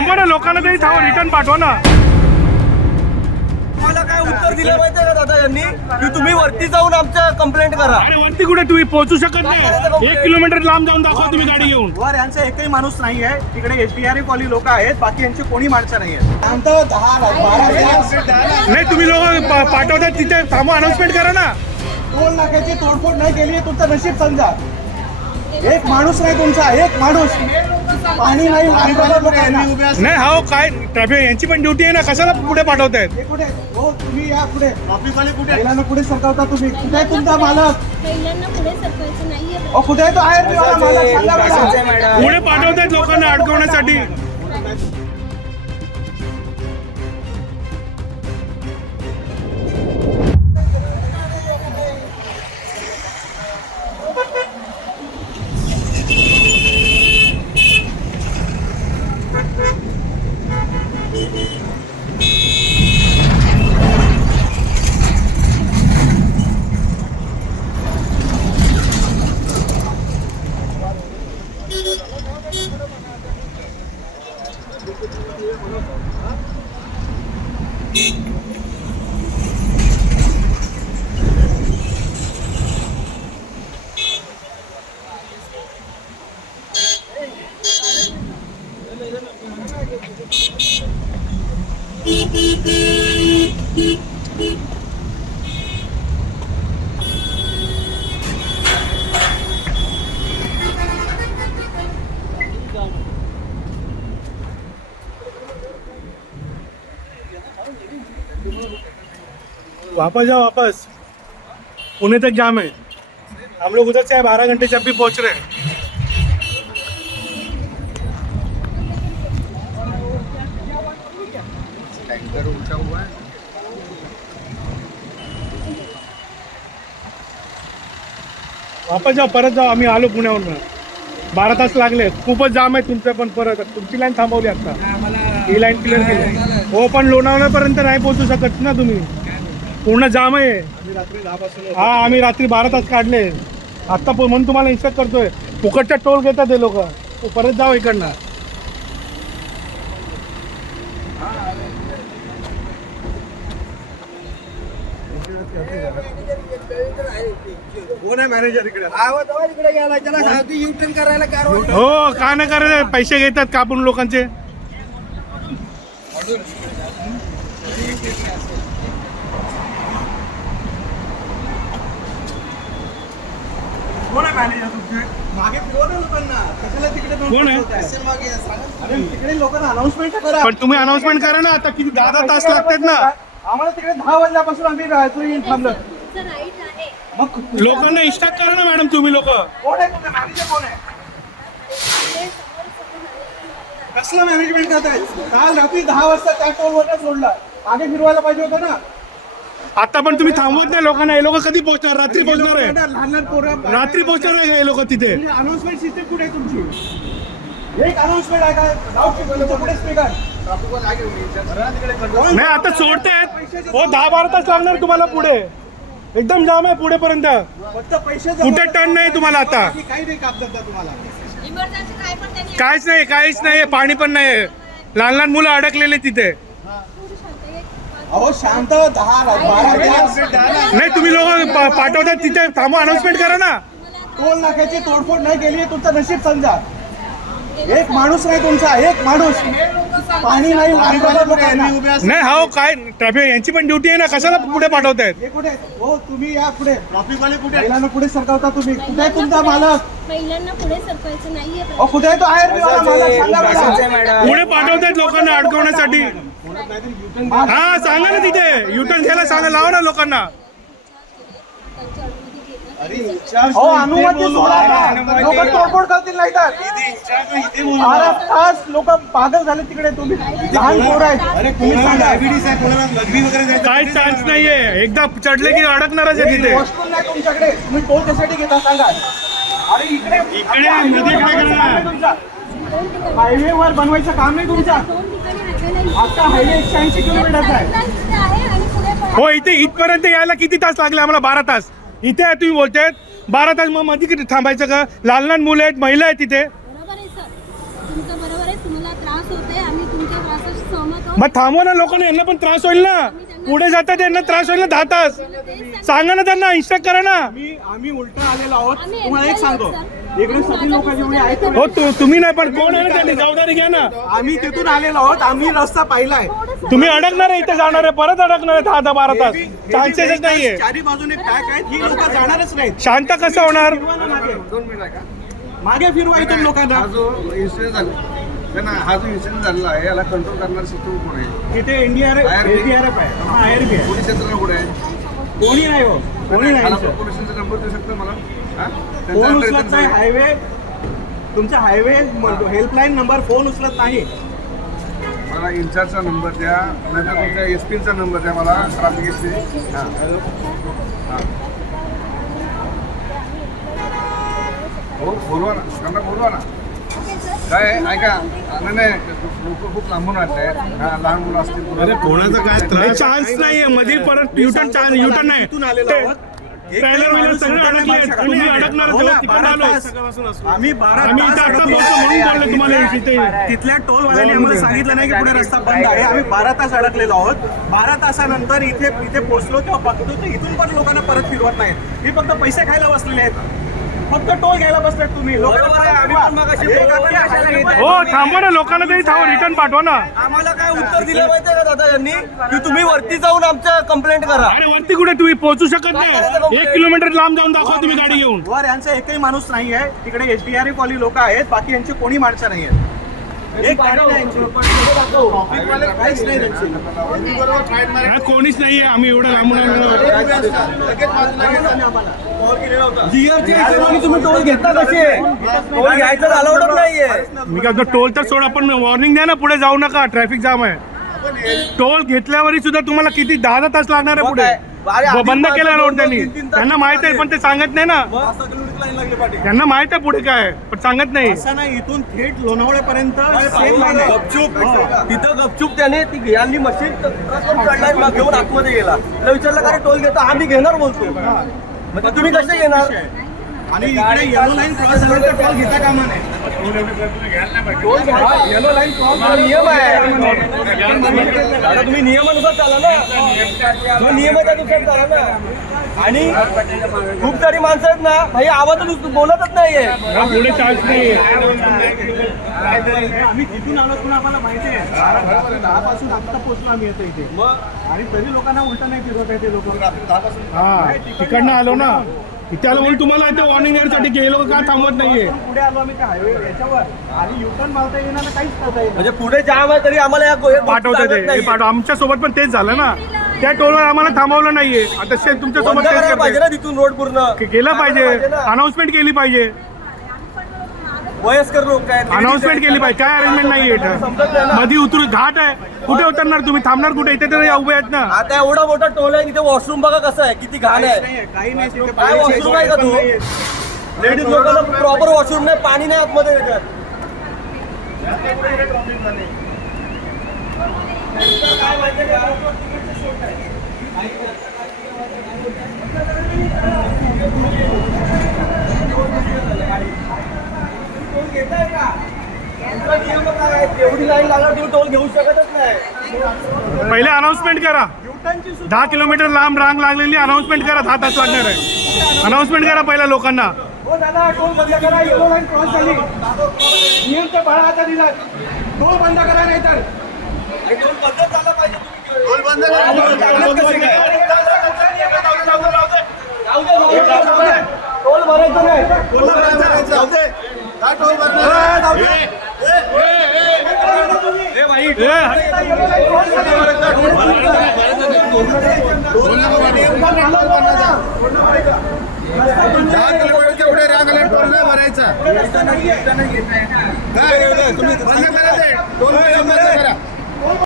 थांबवा ना, लोकांना तरी थांबवा, रिटर्न पाठवा ना. मला काय उत्तर दिलं माहितीये का दादा यांनी की तुम्ही वरती जाऊन आमच्या कंप्लेंट करा. अरे वरती कुठे तुम्ही पोहोचू शकत नाही. 1 किलोमीटर लांब जाऊन दाखवा तुम्ही गाडी घेऊन. वर यांचा एकही माणूस नाही आहे. तिकडे एसडीआरएफ वाली लोक आहेत, बाकी यांची कोणी माणसं नाही आहेत. नाही तुम्ही लोक पाठवतात तिथे थांबवा, अनाउन्समेंट करा ना. टोल नाक्याची तोडफोड नाही केली तुमचं नशीब समजा. एक माणूस नाही तुमचा, एक माणूस. पाणी नाही, नाही हो काय ट्रॅफिक यांची पण ड्युटी आहे ना, कशाला पुढे पाठवतायत. कुठे हो तुम्ही या पुढे. ट्रॅफिकवाले कुठे? महिलांना पुढे सरकवता तुम्ही. कुठे आहे तुमचा मालक? महिलांना पुढे सरकवायचं नाहीये. कुठे आहे तो आयआरपी वाला मालक? सांगा मला. पुढे पाठवतायत लोकांना अडकवण्यासाठी. वापस जाओ वापस. पुणे तक जाम है. हम लोग उधर से है 12 घंटे जब भी पहुंच रहे हैं. वापस जाओ, परत जाओ. आम्ही आलो पुण्यावरून. 12 तास लागले. खूपच जाम आहे तुमचं पण. परत तुमची लाईन थांबवली आता. ही लाईन क्लिअर केली हो, पण लोणावळ्यापर्यंत नाही पोहोचू शकत ना तुम्ही. पूर्ण जाम आहे. हा आम्ही रात्री 12 तास काढले. आत्ता म्हणून तुम्हाला इन्स्ट्रक्ट करतोय. फुकटच्या टोल घेतात ते लोक. परत जाओ इकडनं. कोण आहे मॅनेजर इकडे? इकडे गेला त्याला सांगतो युटर्न करायला कारवाई. हो का नाही करायचं, पैसे घेतात कापून लोकांचे. कोण आहे मॅनेजर तुमचे? मागे फिरवा ना लोकांना. कशाला तिकडे कोण आहे? अरे तिकडे लोकांना अनाउन्समेंट करा. पण तुम्ही अनाउन्समेंट करा ना. आता किती 10 तास लागतात ना. आम्हाला तिकडे 10 वाजल्यापासून आम्ही राहतो येऊन थांबलो. तुमचं राईट आहे. मग लोकांना इन्स्ट्रक्ट करा ना मॅडम तुम्ही लोक. कोण आहे तुमचे मॅनेजर? कोण आहे? कसलं मॅनेजमेंट करताय? काल रात्री 10 वाजता त्या टोलवर सोडला. मागे फिरवायला पाहिजे होतं ना. आता पण तुम्ही थांबवत नाही लोकांना. हे लोक कधी पोहोचणार? रात्री पोहोचणार आहे. लहान लहान पोरं रात्री पोहोचणार आहे हे लोक तिथे. अनाउन्समेंट सिस्टम कुठे आहे तुमची? एक अनाउन्समेंट आहे का? लाऊडस्पीकर पुढे स्पीकर. नाही आता सोडतायत हो. 10-12 तास लागणार तुम्हाला पुढे. एकदम जाम आहे पुढेपर्यंत. फक्त पैसे कुठे टर्न नाही तुम्हाला आता. काही नाही कापतात तुम्हाला. इमर्जन्सी काय पण त्यांनी काहीच नाही. पाणी पण नाही. लहान लहान मुलं अडकलेले तिथे. अहो शांत 10-12 नाही तुम्ही लोक पाठवतात तिथे थांबवा, अनाउन्समेंट करा ना. टोल नाक्याची तोडफोड नाही केली तुमचं नशीब समजा. एक माणूस नाही तुमचा, एक माणूस. पाणी नाही, नाही हो काय ट्रॅफिक यांची पण ड्युटी आहे ना, कशाला पुढे पाठवतायत. हे कुठे हो तुम्ही या पुढे. ट्रॅफिकवाले कुठे? महिलांना पुढे सरकवता तुम्ही. कुठे आहे तुमचा मालक? महिलांना पुढे सरकवायचं नाहीये. कुठे आहे तो आयआरपी वाला मालक? सांगा मला. पुढे पाठवतायत लोकांना अडकवण्यासाठी. हा सांगा ना तिथे युटर्न घ्यायला सांगा. लावा ना लोकांना. हो अनुमती सोडा ना. लोक तोडफोड करतील नाही तर. 12 तास लोक पागल झाले तिकडे. तुम्ही लहान पोरं आहेत. तुम्ही सांगा. काही चान्स नाहीये. एकदा चढले की अडकणारच आहे तिथे. वॉशरूम नाही तुमच्याकडे. तुम्ही टोल कशासाठी घेता सांगा. अरे इकडे मध्ये काय करणार? हायवे वर बनवायचं काम नाही तुमचं. आता हायवे 180 किलोमीटरचा आहे. हो इथे इथपर्यंत यायला किती तास लागले आम्हाला? 12 तास. इथे आहे तुम्ही बोलतायत 12 तास. मग मध्ये किती थांबायचं का? लहान लहान मुलं आहेत, महिला आहेत तिथे. बरोबर आहे सर, तुमचं बरोबर आहे. तुम्हाला त्रास होतोय. आम्ही मग थांबवा ना लोकांना, यांना पण त्रास होईल ना. पुढे जातात यांना त्रास होईल ना 10 तास. सांगा ना त्यांना, इन्स्ट्रक्ट करा ना. आम्ही उलटा आलेलो आहोत. तुम्हाला एक सांगतो, इकडे सगळी लोक जेवढी आहेत हो तुम्ही नाही, पण कोण आहे ना, त्यांनी जबाबदारी घ्या ना. आम्ही तिथून आलेलो आहोत. आम्ही रस्ता पाहिलाय. तुम्ही अडकणार आहे, इथे जाणार आहे, परत अडकणार आहे 10-12 तास. चान्सेसच नाहीये. चारी बाजूने पॅक आहेत, ही लोक जाणारच नाहीत. शांत कसं होणार? मागे फिरवा इथून लोकांना. हा जो इन्सिडेंट झाला, हा जो इन्सिडेंट झालेला आहे याला कंट्रोल करणारे सिस्टम कोण आहे? इथे एनडीआरएफ आहे, आयआरबी आहे. पोलीस यंत्रणा कुठे आहे? कोणी नाही हो, कोणी नाही मला सर. पोलिसांचा नंबर देऊ शकता मला? हा? त्यांचा फोन under उचलत नाही. हायवे तुमचा हायवे हेल्पलाईन नंबर फोन उचलत नाही. मला इन्चार्जचा नंबर द्या, नाहीतर तुमच्या एसपीचा नंबर द्या मला, ट्रॅफिक एसपी. हां हां हो, बोलवा ना, त्यांना बोलवा ना. काय ऐका, नाही लोक खूप लांबून आले आहेत. लहान मुलं असतील. कोणाचा काय त्रास? चान्स नाहीये मध्ये परत युटर्न युटर्न नाही. इथून आलेलो आहोत. ट्रेलर वेलर सगळे अडकले आहेत. तुम्ही अडकणार हो ना, आहोत. तिकडे आलो. आम्ही 12 आम्ही इथे आता बोलतो म्हणून बोललो तुम्हाला इथे. तिथल्या टोलवाल्याने आम्हाला सांगितलं नाही की पुढे रस्ता बंद आहे. आम्ही 12 तास अडकलेलो आहोत. 12 तासानंतर इथे पोहोचलो तेव्हा बघतो तर इथून पण लोकांना परत फिरवत नाहीत. हे फक्त पैसे खायला बसलेले आहेत. फक्त टोल घ्यायला बसलेत तुम्ही. बरोबर आहे, आम्ही पण मगाशी बोललो. हो थांबवा ना, लोकांना तरी थांबवा, रिटर्न पाठवा ना. आम्हाला काय उत्तर दिलं माहितीये का दादा यांनी, की तुम्ही वरती जाऊन आमच्या कंप्लेंट करा. अरे वरती कुठे तुम्ही पोहोचू शकत नाही. 1 किलोमीटर लांब जाऊन दाखवा तुम्ही गाडी घेऊन. वर यांचा एकही माणूस नाही आहे. तिकडे एसडीआरएफ वाली लोक आहेत, बाकी यांची कोणी माणसं नाही आहेत. एक गाडी नाही यांची. ट्रॉफिकवाले काहीच नाही त्यांची. हा, कोणीच नाहीये. आम्ही एवढं लांबून आलो. जीआरटी हिशोबाने तुम्ही टोल घेता कसे? टोल घ्यायचं अलाउडच नाहीये. मी काय टोल तर सोडा, पण वॉर्निंग द्या ना, पुढे जाऊ नका, ट्रॅफिक जाम आहे. टोल घेतल्यावरही सुद्धा तुम्हाला किती 10 तास लागणार आहे पुढे. बंद केला रोड त्यांनी. त्यांना माहित आहे, पण ते सांगत नाही ना. त्यांना माहित आहे पुढे काय आहे, पण सांगत नाही. असं नाही, इथून थेट लोणावळ्यापर्यंत सेम लाईन आहे. गपचूप तिथं गपचूप त्याने ती यांनी मशीन चढलाय, मग घेऊन आतमध्ये गेला. त्याला विचारलं का रे टोल घेता? आम्ही घेणार बोलतो. मग तुम्ही कसे घेणार? आणि इकडे येलो लाईन क्रॉस झाल्यानंतर टोल घेता कामा नाही. येलो लाईन क्रॉस नियम आहे. आता तुम्ही नियमानुसार चाला ना, जो नियम आहे त्यानुसार चाला ना. आणि खूप सारी माणसं आहेत ना भाई, आवाजच बोलतच नाहीये. हा, पुढे चान्स नाहीये. आम्ही तिथून आलो पण आम्हाला माहिती आहे 10 पासून आता पोहोचलो आम्ही येतो इथे. आणि तरी लोकांना उलटा नाही फिरवत आहे ते लोक. हा, तिकडनं आलो ना, इथे आलो म्हणून तुम्हाला इथे वॉर्निंग देण्यासाठी गेलो का थांबवत नाहीये. पुढे आलो आम्ही त्या हायवे याच्यावर आणि युटर्न मारता येणार काहीच करता येईल. म्हणजे पुढे जाम आहे तरी आम्हाला या पाठवते ते पाठव. आमच्या सोबत पण तेच झालं ना. त्या टोलवर आम्हाला थांबवलं नाहीये. आता शेत तुमच्या सोबत तेच पाहिजे करते. ना तिथून रोड पूर्ण केलं पाहिजे, अनाउन्समेंट केली पाहिजे. वयस्कर लोक आहेत, अनाउन्समेंट केली पाहिजे. काय अरेंजमेंट नाहीये इथं. मध्ये उतरू, घाट आहे, कुठे उतरणार तुम्ही? थांबणार कुठे? इथे तर उभे आहेत ना. आता एवढा मोठा टोल आहे, तिथे वॉशरूम बघा कसं आहे, किती घाण आहे. काही नाही तिथे. काय वॉशरूम आहे का तू? लेडीज लोकांना प्रॉपर वॉशरूम नाही, पाणी नाही आतमध्ये येतात. एवढी लाईन लागणार, तुम्ही टोल घेऊ शकतच नाही. पहिले अनाउन्समेंट करा. 10 किलोमीटर लांब रांग लागलेली, अनाउन्समेंट करा. 10 तास लागणार आहे. अनाउन्समेंट करा पहिला लोकांना. हो दादा, टोल बंद करा. येलो लाईन क्रॉस झाली. नियम तर बाळा आता दिला. टोल बंद करा नाही तर टोल बंद झाला पाहिजे. टोल बंद करा. टोल भरायचं नाही. टोल भरायचं. काय टोल भरणार? किलोमीटरच्या पुढे रांगले टोल नाही भरायचा. काय तुम्ही बंद करा ते टोल बंद करा.